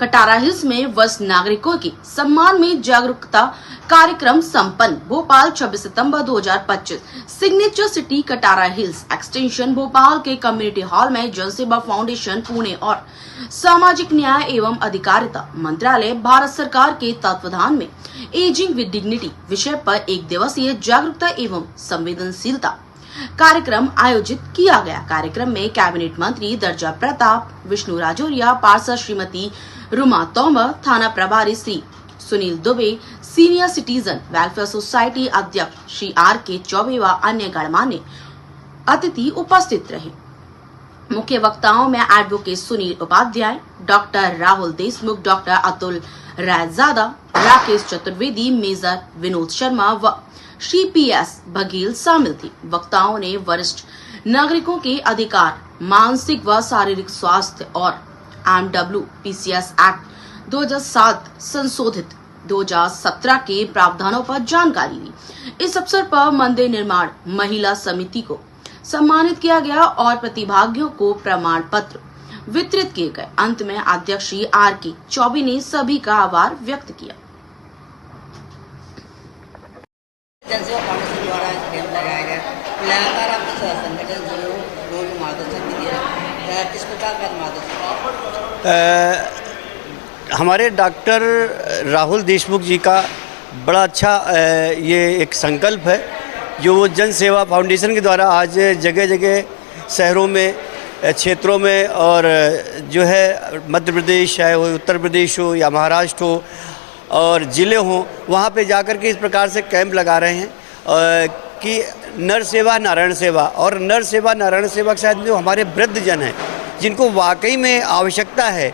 Katara hills में वरिष्ठ नागरिकों के सम्मान में जागरूकता कार्यक्रम संपन्न। भोपाल 26 सितंबर 2025 signature city Katara hills extension Bhopal के कम्युनिटी हॉल में जन सेवा फाउंडेशन पुणे और सामाजिक न्याय एवं अधिकारिता मंत्रालय भारत सरकार के तत्वावधान में एजिंग विद डिग्निटी विषय पर एक दिवसीय जागरूकता एवं संवेदनशीलता कार्यक्रम आयोजित किया गया। कार्यक्रम में कैबिनेट मंत्री दर्जा प्रताप, विष्णु राजौरिया, पार्षद श्रीमती रुमा तोमर, थाना प्रभारी Shri Sunil Dubey, senior citizen welfare society अध्यक्ष श्री R.K. चौबे व अन्य गणमान्य अतिथि उपस्थित रहे। मुख्य वक्ताओं में advocate Sunil Upadhyay, doctor Rahul Deshmukh, doctor Atul Raizada, Rakesh Chaturvedi, major Vinod Sharma व श्री PS बघेल शामिल थे। वक्ताओं ने वरिष्ठ नागरिकों के अधिकार, मानसिक व शारीरिक स्वास्थ्य और MWPCS एक्ट 2007 संशोधित 2017 के प्रावधानों पर जानकारी दी। इस अवसर पर मंदिर निर्माण महिला समिति को सम्मानित किया गया और प्रतिभागियों को प्रमाण पत्र वितरित किए गए। अंत में अध्यक्ष श्री R.K. चौबे ने सभी का आभार व्यक्त किया। जनसेवा फाउंडेशन द्वारा कैंप लगाया गया, लगातार आप संगठन जो लोग मार्गदर्शन भी दे रहे हैं, किस प्रकार का मार्गदर्शन? हमारे डॉक्टर राहुल देशमुख जी का बड़ा अच्छा ये एक संकल्प है जो वो जन सेवा फाउंडेशन के द्वारा आज जगह जगह शहरों में, क्षेत्रों में और जो है मध्य प्रदेश चाहे वो उत्तर प्रदेश हो या महाराष्ट्र हो और ज़िले हों, वहाँ पे जाकर के इस प्रकार से कैंप लगा रहे हैं कि नर सेवा नारायण सेवा, और नर सेवा नारायण सेवा के साथ जो हमारे वृद्ध जन हैं जिनको वाकई में आवश्यकता है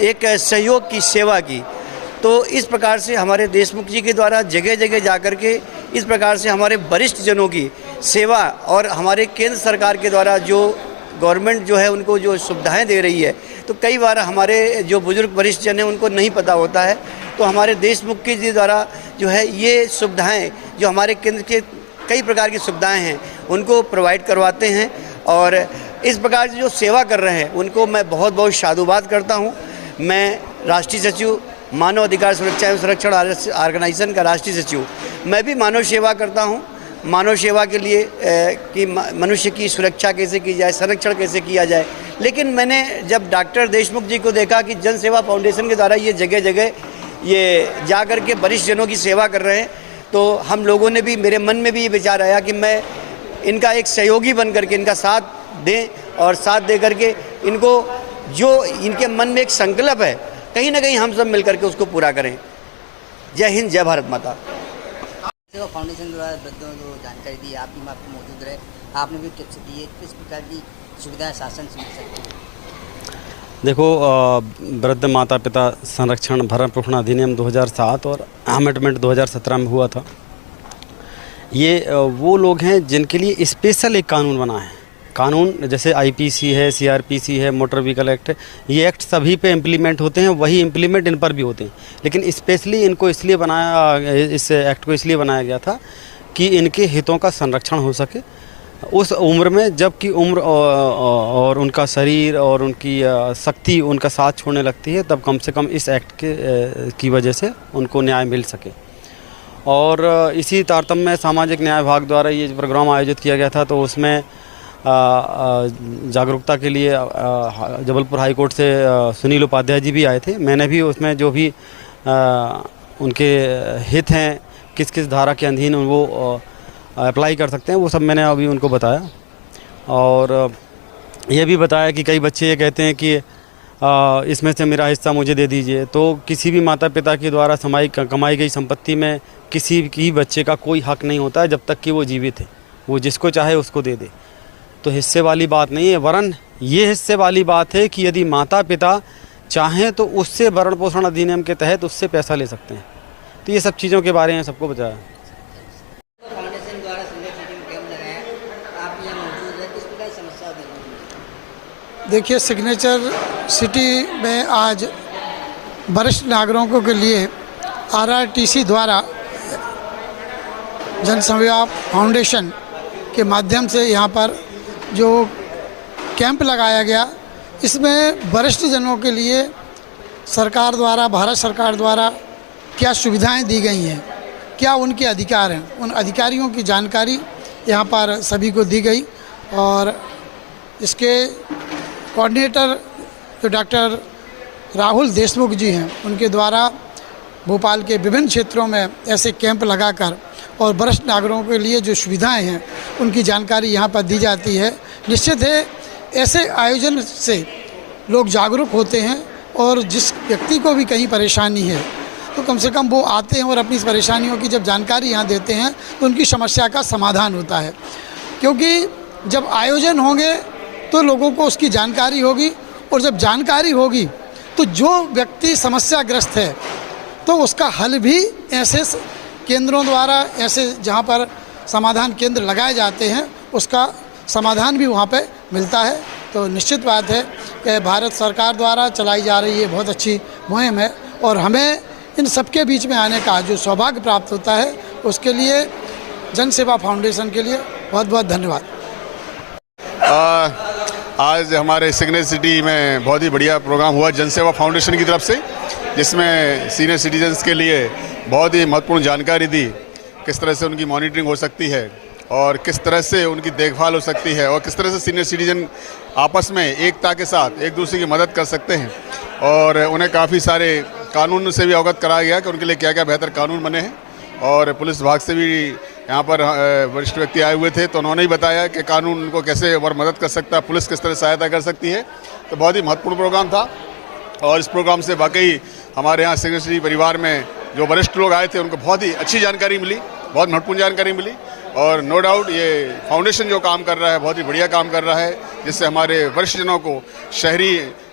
एक सहयोग की, सेवा की, तो इस प्रकार से हमारे देशमुख जी के द्वारा जगह जगह जाकर के इस प्रकार से हमारे वरिष्ठ जनों की सेवा और हमारे केंद्र सरकार के द्वारा जो गवर्नमेंट जो है उनको जो सुविधाएं दे रही है, तो कई बार हमारे जो बुजुर्ग वरिष्ठ जन हैं उनको नहीं पता होता है, तो हमारे देशमुख जी द्वारा जो है ये सुविधाएं जो हमारे केंद्र के कई प्रकार की सुविधाएं हैं उनको प्रोवाइड करवाते हैं और इस प्रकार से जो सेवा कर रहे हैं उनको मैं बहुत बहुत साधुवाद करता हूं। मैं राष्ट्रीय सचिव मानव अधिकार सुरक्षा एवं संरक्षण ऑर्गेनाइजेशन का राष्ट्रीय सचिव, मैं भी मानव सेवा करता हूं। मानव सेवा के लिए कि मनुष्य की सुरक्षा कैसे की जाए, संरक्षण कैसे किया जाए, लेकिन मैंने जब डॉक्टर देशमुख जी को देखा कि जन सेवा फाउंडेशन के द्वारा ये जगह जगह ये जा कर के वरिष्ठ जनों की सेवा कर रहे हैं, तो हम लोगों ने भी, मेरे मन में भी ये विचार आया कि मैं इनका एक सहयोगी बन करके इनका साथ दें और साथ दे करके इनको जो इनके मन में एक संकल्प है कहीं ना कहीं हम सब मिल करके उसको पूरा करें। जय हिंद, जय भारत माता। फाउंडेशन द्वारा वृद्धों को जानकारी दी, आप भी मौजूद रहे, आपने भी टिप्स दिए, किस प्रकार की सुविधाएं शासन से मिल सकती हैं? देखो, वृद्ध माता पिता संरक्षण भरण पोषण अधिनियम 2007 और अमेंडमेंट 2017 में हुआ था। ये वो लोग हैं जिनके लिए स्पेशल एक कानून बना है। कानून जैसे IPC है, CRPC है, मोटर व्हीकल एक्ट है, ये एक्ट सभी पे इम्प्लीमेंट होते हैं, वही इम्प्लीमेंट इन पर भी होते हैं। लेकिन स्पेशली इनको इसलिए बनाया, इस एक्ट को इसलिए बनाया गया था कि इनके हितों का संरक्षण हो सके उस उम्र में, जबकि उम्र और उनका शरीर और उनकी शक्ति उनका साथ छोड़ने लगती है, तब कम से कम इस एक्ट की वजह से उनको न्याय मिल सके। और इसी तारतम्य में सामाजिक न्याय विभाग द्वारा ये प्रोग्राम आयोजित किया गया था, तो उसमें जागरूकता के लिए जबलपुर हाई कोर्ट से सुनील उपाध्याय जी भी आए थे। मैंने भी उसमें जो भी उनके हित हैं, किस किस धारा के अधीन वो अप्लाई कर सकते हैं, वो सब मैंने अभी उनको बताया। और ये भी बताया कि कई बच्चे ये कहते हैं कि इसमें से मेरा हिस्सा मुझे दे दीजिए, तो किसी भी माता पिता के द्वारा कमाई गई संपत्ति में किसी भी बच्चे का कोई हक नहीं होता है जब तक कि वो जीवित है। वो जिसको चाहे उसको दे दे, तो हिस्से वाली बात नहीं है, वरन ये हिस्से वाली बात है कि यदि माता पिता चाहें तो उससे भरण पोषण अधिनियम के तहत उससे पैसा ले सकते हैं। तो ये सब चीज़ों के बारे में सबको बताया। फाउंडेशन द्वारा कैंप लगाया, आप यहाँ मौजूद हैं, किस प्रकार की समस्या देखिए, सिग्नेचर सिटी में आज वरिष्ठ नागरिकों के लिए RRTC द्वारा जन सेवा फाउंडेशन के माध्यम से यहाँ पर जो कैंप लगाया गया, इसमें वरिष्ठ जनों के लिए सरकार द्वारा, भारत सरकार द्वारा क्या सुविधाएं दी गई हैं, क्या उनके अधिकार हैं, उन अधिकारियों की जानकारी यहाँ पर सभी को दी गई। और इसके कोऑर्डिनेटर जो डॉक्टर राहुल देशमुख जी हैं, उनके द्वारा भोपाल के विभिन्न क्षेत्रों में ऐसे कैंप लगाकर और वरिष्ठ नागरिकों के लिए जो सुविधाएं हैं उनकी जानकारी यहाँ पर दी जाती है। निश्चित है ऐसे आयोजन से लोग जागरूक होते हैं और जिस व्यक्ति को भी कहीं परेशानी है तो कम से कम वो आते हैं और अपनी इस परेशानियों की जब जानकारी यहाँ देते हैं तो उनकी समस्या का समाधान होता है। क्योंकि जब आयोजन होंगे तो लोगों को उसकी जानकारी होगी और जब जानकारी होगी तो जो व्यक्ति समस्याग्रस्त है तो उसका हल भी ऐसे केंद्रों द्वारा, ऐसे जहाँ पर समाधान केंद्र लगाए जाते हैं उसका समाधान भी वहाँ पे मिलता है। तो निश्चित बात है कि भारत सरकार द्वारा चलाई जा रही ये बहुत अच्छी मुहिम है और हमें इन सबके बीच में आने का जो सौभाग्य प्राप्त होता है उसके लिए जन सेवा फाउंडेशन के लिए बहुत बहुत धन्यवाद। आज हमारे सिग्नेचर सिटी में बहुत ही बढ़िया प्रोग्राम हुआ जन सेवा फाउंडेशन की तरफ से, जिसमें सीनियर सिटीजन्स के लिए बहुत ही महत्वपूर्ण जानकारी दी, किस तरह से उनकी मॉनिटरिंग हो सकती है और किस तरह से उनकी देखभाल हो सकती है और किस तरह से सीनियर सिटीजन आपस में एकता के साथ एक दूसरे की मदद कर सकते हैं। और उन्हें काफ़ी सारे कानून से भी अवगत कराया गया कि उनके लिए क्या क्या बेहतर कानून बने हैं। और पुलिस विभाग से भी यहाँ पर वरिष्ठ व्यक्ति आए हुए थे तो उन्होंने ही बताया कि कानून उनको कैसे और मदद कर सकता है, पुलिस किस तरह सहायता कर सकती है। तो बहुत ही महत्वपूर्ण प्रोग्राम था और इस प्रोग्राम से वाकई हमारे यहाँ सिग्नेचर सिटी परिवार में जो वरिष्ठ लोग आए थे उनको बहुत ही अच्छी जानकारी मिली, बहुत महत्वपूर्ण जानकारी मिली। और नो डाउट ये फाउंडेशन जो काम कर रहा है बहुत ही बढ़िया काम कर रहा है, जिससे हमारे वरिष्ठ जनों को शहरी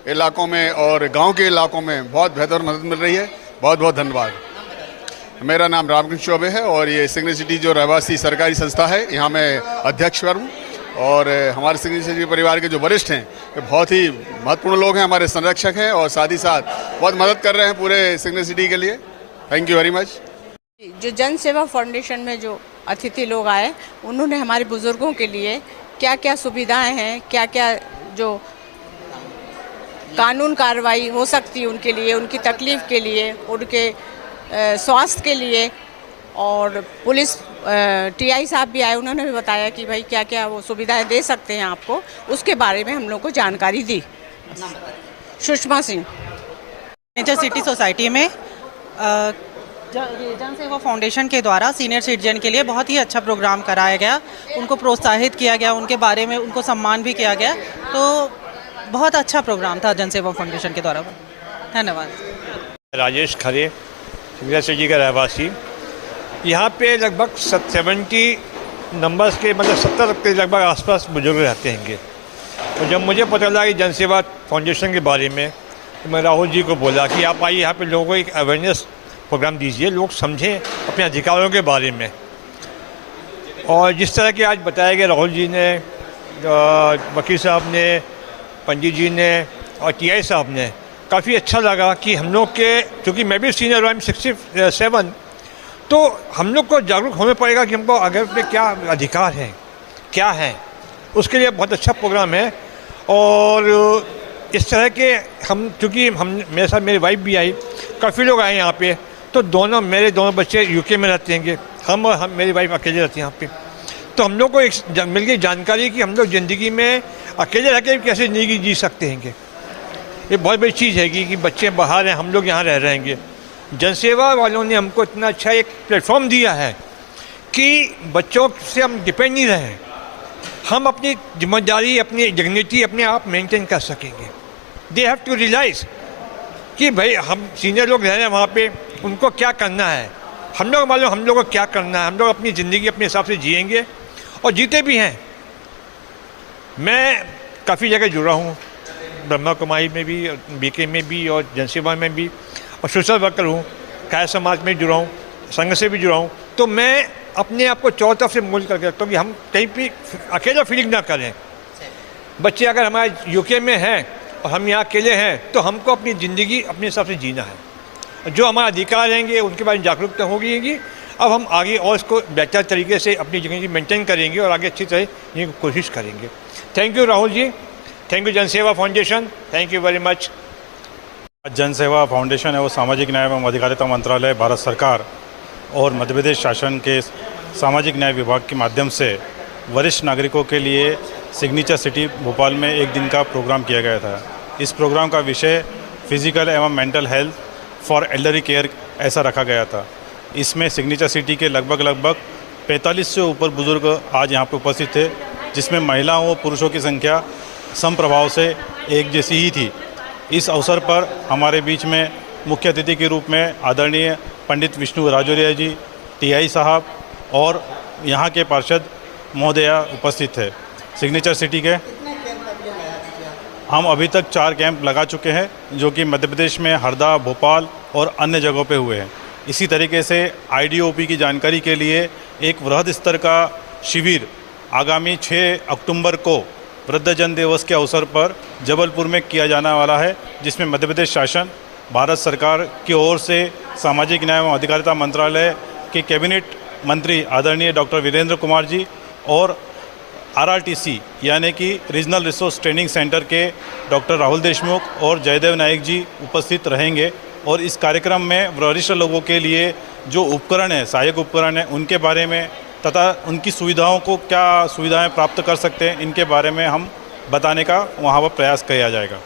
इलाकों में और गांव के इलाकों में बहुत बेहतर मदद मिल रही है। बहुत बहुत धन्यवाद। मेरा नाम रामकृष्ण चौबे है और ये सिग्नेचर सिटी जो रहवासी सरकारी संस्था है यहाँ मैं अध्यक्ष हूँ। और हमारे सिग्नेचर सिटी परिवार के जो वरिष्ठ हैं ये बहुत ही महत्वपूर्ण लोग हैं, हमारे संरक्षक हैं और साथ ही साथ बहुत मदद कर रहे हैं पूरे सिग्नेचर सिटी के लिए। Thank you very much. जो जन सेवा फाउंडेशन में जो अतिथि लोग आए उन्होंने हमारे बुजुर्गों के लिए क्या क्या सुविधाएं हैं, क्या क्या जो कानून कार्रवाई हो सकती है उनके लिए, उनकी तकलीफ़ के लिए, उनके स्वास्थ्य के लिए। और पुलिस टीआई साहब भी आए, उन्होंने भी बताया कि भाई क्या क्या वो सुविधाएं दे सकते हैं आपको, उसके बारे में हम लोग को जानकारी दी। Sushma Singh. Signature city society में जन सेवा फाउंडेशन के द्वारा सीनियर सिटीजन के लिए बहुत ही अच्छा प्रोग्राम कराया गया, उनको प्रोत्साहित किया गया, उनके बारे में उनको सम्मान भी किया गया। तो बहुत अच्छा प्रोग्राम था जन सेवा फाउंडेशन के द्वारा। धन्यवाद। राजेश खरे, सिग्नेचर सिटी का रहवासी। यहाँ पे लगभग 70 नंबर्स के, मतलब 70 के लगभग आसपास बुजुर्ग रहते हैं। और जब मुझे पता लगा कि जन सेवा फाउंडेशन के बारे में तो मैं राहुल जी को बोला कि आप आइए यहाँ पे लोगों को एक अवेयरनेस प्रोग्राम दीजिए, लोग समझें अपने अधिकारों के बारे में। और जिस तरह के आज बताया गया राहुल जी ने, वकील साहब ने, पंडित जी ने और टीआई साहब ने, काफ़ी अच्छा लगा कि हम लोग के, क्योंकि मैं भी सीनियर हूँ, 67, तो हम लोग को जागरूक होना पड़ेगा कि हमको आगे पे क्या अधिकार हैं, क्या हैं। उसके लिए बहुत अच्छा प्रोग्राम है। और इस तरह के हम, क्योंकि हम, मेरे साथ मेरी वाइफ भी आई, काफ़ी लोग आए यहाँ पे, तो मेरे दोनों बच्चे यूके में रहते हैं, हम मेरी वाइफ अकेले रहती हैं यहाँ पे। तो हम लोग को एक मिल गई जानकारी कि हम लोग ज़िंदगी में अकेले रह के कैसे ज़िंदगी जी सकते हैं। ये बहुत बड़ी चीज़ है कि बच्चे बाहर हैं, हम लोग यहाँ रह रहे हैं। जनसेवा वालों ने हमको इतना अच्छा एक प्लेटफॉर्म दिया है कि बच्चों से हम डिपेंड नहीं रहे, हम अपनी जिम्मेदारी, अपनी डिग्निटी अपने आप मेंटेन कर सकेंगे। दे हैव टू रियलाइज़ कि भाई हम सीनियर लोग रह रहे हैं वहाँ पे, उनको क्या करना है, हम लोग मालूम हम लोग को क्या करना है। हम लोग अपनी ज़िंदगी अपने हिसाब से जिएंगे और जीते भी हैं। मैं काफ़ी जगह जुड़ा हूँ, ब्रह्मा कुमारी में भी, बीके में भी और जनसेवा में भी, और सोशल वर्कर हूँ, काया समाज में जुड़ा हूँ, संघ से भी जुड़ा हूँ। तो मैं अपने आप को चारों तरफ से मूल करके रखता हूँ कि हम कहीं भी अकेला फीलिंग ना करें। बच्चे अगर हमारे यूके में हैं और हम यहाँ अकेले हैं तो हमको अपनी ज़िंदगी अपने हिसाब से जीना है। जो हमारे अधिकार रहेंगे उनके बारे में जागरूकता होगी। अब हम आगे और इसको बेहतर तरीके से अपनी ज़िंदगी मेंटेन करेंगे और आगे अच्छी तरह जीने की कोशिश करेंगे। Thank you Rahul ji, thank you Janseva foundation, thank you very much. Jan Seva foundation है वो सामाजिक न्याय एवं अधिकारिता मंत्रालय, भारत सरकार और मध्य प्रदेश शासन के सामाजिक न्याय विभाग के माध्यम से वरिष्ठ नागरिकों के लिए सिग्नेचर सिटी भोपाल में एक दिन का प्रोग्राम किया गया था। इस प्रोग्राम का विषय फिजिकल एवं mental health for elderly care ऐसा रखा गया था। इसमें सिग्नेचर सिटी के लगभग 45 से ऊपर बुजुर्ग आज यहाँ पर उपस्थित थे, जिसमें महिलाओं व पुरुषों की संख्या समप्रभाव से एक जैसी ही थी। इस अवसर पर हमारे बीच में मुख्य अतिथि के रूप में आदरणीय पंडित विष्णु राजौरिया जी, टीआई साहब और यहाँ के पार्षद महोदया उपस्थित थे। सिग्नेचर सिटी के हम अभी तक 4 कैंप लगा चुके हैं, जो कि मध्य प्रदेश में हरदा, भोपाल और अन्य जगहों पे हुए हैं। इसी तरीके से आईडीओपी की जानकारी के लिए एक वृहद स्तर का शिविर आगामी 6 अक्टूबर को वृद्धजन दिवस के अवसर पर जबलपुर में किया जाने वाला है, जिसमें मध्य प्रदेश शासन, भारत सरकार की ओर से सामाजिक न्याय एवं अधिकारिता मंत्रालय के कैबिनेट मंत्री आदरणीय डॉक्टर वीरेंद्र कुमार जी और आरआरटीसी यानी कि रीजनल रिसोर्स ट्रेनिंग सेंटर के डॉक्टर राहुल देशमुख और जयदेव नायक जी उपस्थित रहेंगे। और इस कार्यक्रम में वरिष्ठ लोगों के लिए जो उपकरण है, सहायक उपकरण है, उनके बारे में तथा उनकी सुविधाओं को क्या सुविधाएं प्राप्त कर सकते हैं, इनके बारे में हम बताने का वहाँ पर प्रयास किया जाएगा।